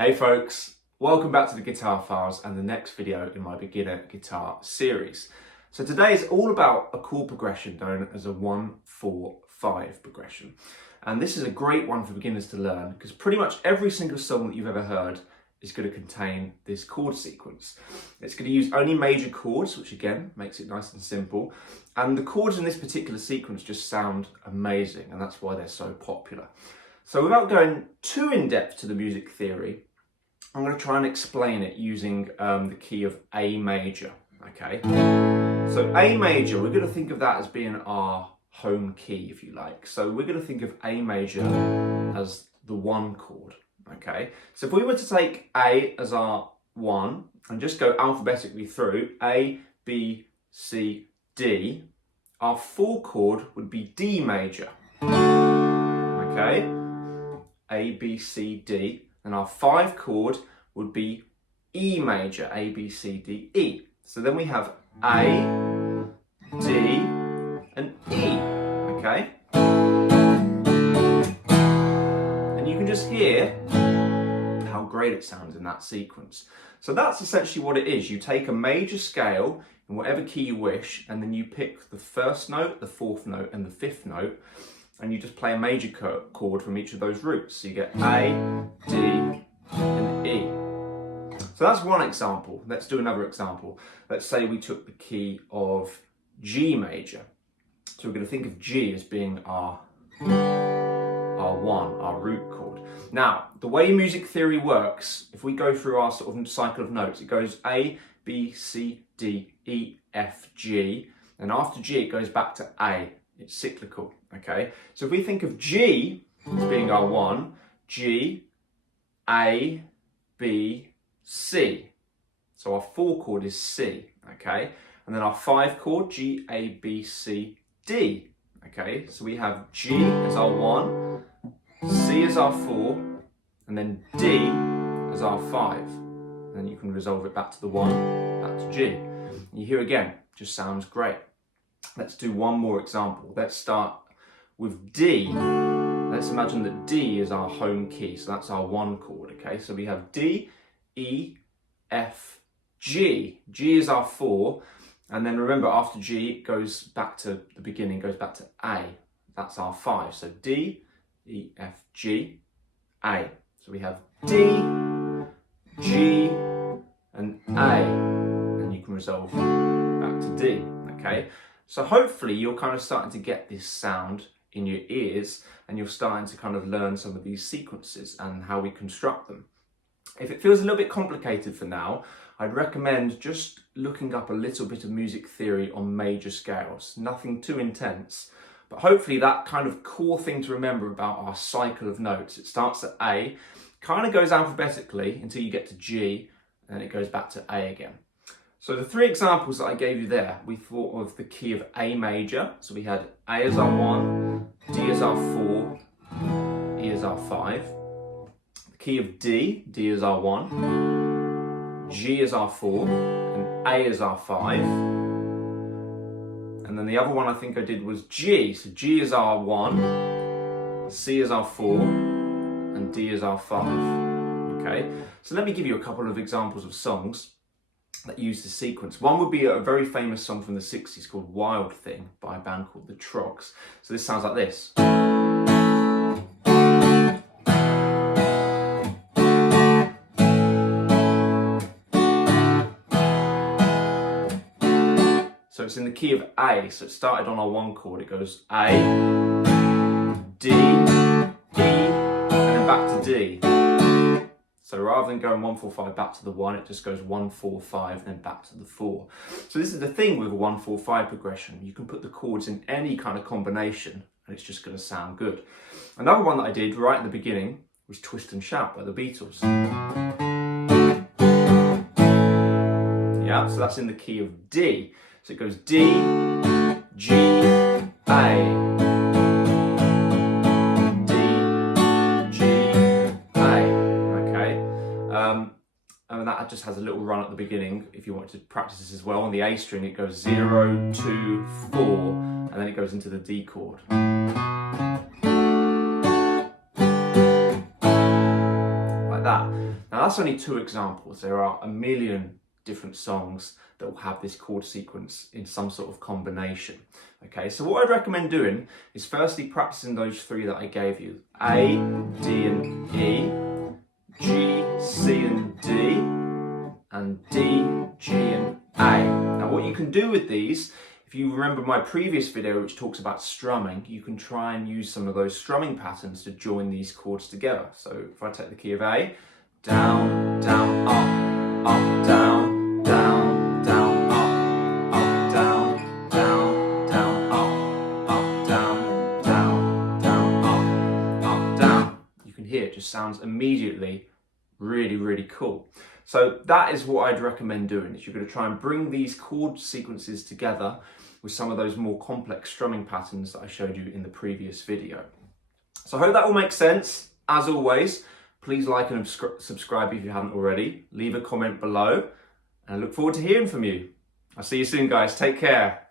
Hey folks, welcome back to the Guitar Files and the next video in my beginner guitar series. So today is all about a chord progression known as a 1-4-5 progression. And this is a great one for beginners to learn because pretty much every single song that you've ever heard is going to contain this chord sequence. It's going to use only major chords, which again makes it nice and simple. And the chords in this particular sequence just sound amazing, and that's why they're so popular. So without going too in depth to the music theory, I'm going to try and explain it using the key of A major, okay? So A major, we're going to think of that as being our home key, if you like. So we're going to think of A major as the 1 chord, okay? So if we were to take A as our 1 and just go alphabetically through A, B, C, D, our 4 chord would be D major, okay? A, B, C, D. And our 5 chord would be E major, A, B, C, D, E. So then we have A, D, and E, okay? And you can just hear how great it sounds in that sequence. So that's essentially what it is. You take a major scale in whatever key you wish, and then you pick the first note, the 4th note, and the 5th note, and you just play a major chord from each of those roots. So you get A, D, and E. So that's one example. Let's do another example. Let's say we took the key of G major. So we're going to think of G as being our 1, our root chord. Now, the way music theory works, if we go through our sort of cycle of notes, it goes A, B, C, D, E, F, G, and after G it goes back to A. It's cyclical, okay? So if we think of G as being our 1, G, A, B, C. So our 4 chord is C, okay? And then our 5 chord, G, A, B, C, D, okay? So we have G as our 1, C as our 4, and then D as our 5. And then you can resolve it back to the 1, back to G. And you hear again, just sounds great. Let's do one more example. Let's start with D. Let's imagine that D is our home key, so that's our 1 chord, okay? So we have D, E, F, G. G is our 4, and then remember after G it goes back to the beginning, goes back to A. That's our 5. So D, E, F, G, A. So we have D, G, and A, and you can resolve back to D, okay? So hopefully you're kind of starting to get this sound in your ears and you're starting to kind of learn some of these sequences and how we construct them. If it feels a little bit complicated for now, I'd recommend just looking up a little bit of music theory on major scales. Nothing too intense, but hopefully that kind of core thing to remember about our cycle of notes. It starts at A, kind of goes alphabetically until you get to G, and then it goes back to A again. So the 3 examples that I gave you there, we thought of the key of A major. So we had A as our 1, D as our 4, E as our 5. The key of D, D is our 1, G is our 4, and A is our 5. And then the other one I think I did was G. So G is our 1, C is our 4, and D is our 5. Okay, so let me give you a couple of examples of songs that use the sequence. One would be a very famous song from the 60s called Wild Thing by a band called the Trogs. So this sounds like this. So it's in the key of A. So it started on our 1 chord. It goes A, D, E, and then back to D. So rather than going 1-4-5 back to the 1, it just goes 1-4-5 and then back to the 4. So this is the thing with a 1-4-5 progression. You can put the chords in any kind of combination and it's just going to sound good. Another one that I did right at the beginning was Twist and Shout by the Beatles. Yeah, so that's in the key of D. So it goes D, G, A. And that just has a little run at the beginning if you want to practice this as well. On the A string it goes 0, 2, 4, and then it goes into the D chord. Like that. Now Now that's only 2 examples. There are a million different songs that will have this chord sequence in some sort of combination. Okay, so what I'd recommend doing is firstly practicing those 3 that I gave you. A, D and E, G, C and D, and D, G and A. Now what you can do with these, if you remember my previous video which talks about strumming, you can try and use some of those strumming patterns to join these chords together. So if I take the key of A, down, down, up, down, down, down, up, down, down, down, up, down, down, down, up, down. You can hear it just sounds immediately really, really cool. So that is what I'd recommend doing, is you're going to try and bring these chord sequences together with some of those more complex strumming patterns that I showed you in the previous video. So I hope that all makes sense. As always, please like and subscribe if you haven't already. Leave a comment below, and I look forward to hearing from you. I'll see you soon, guys. Take care.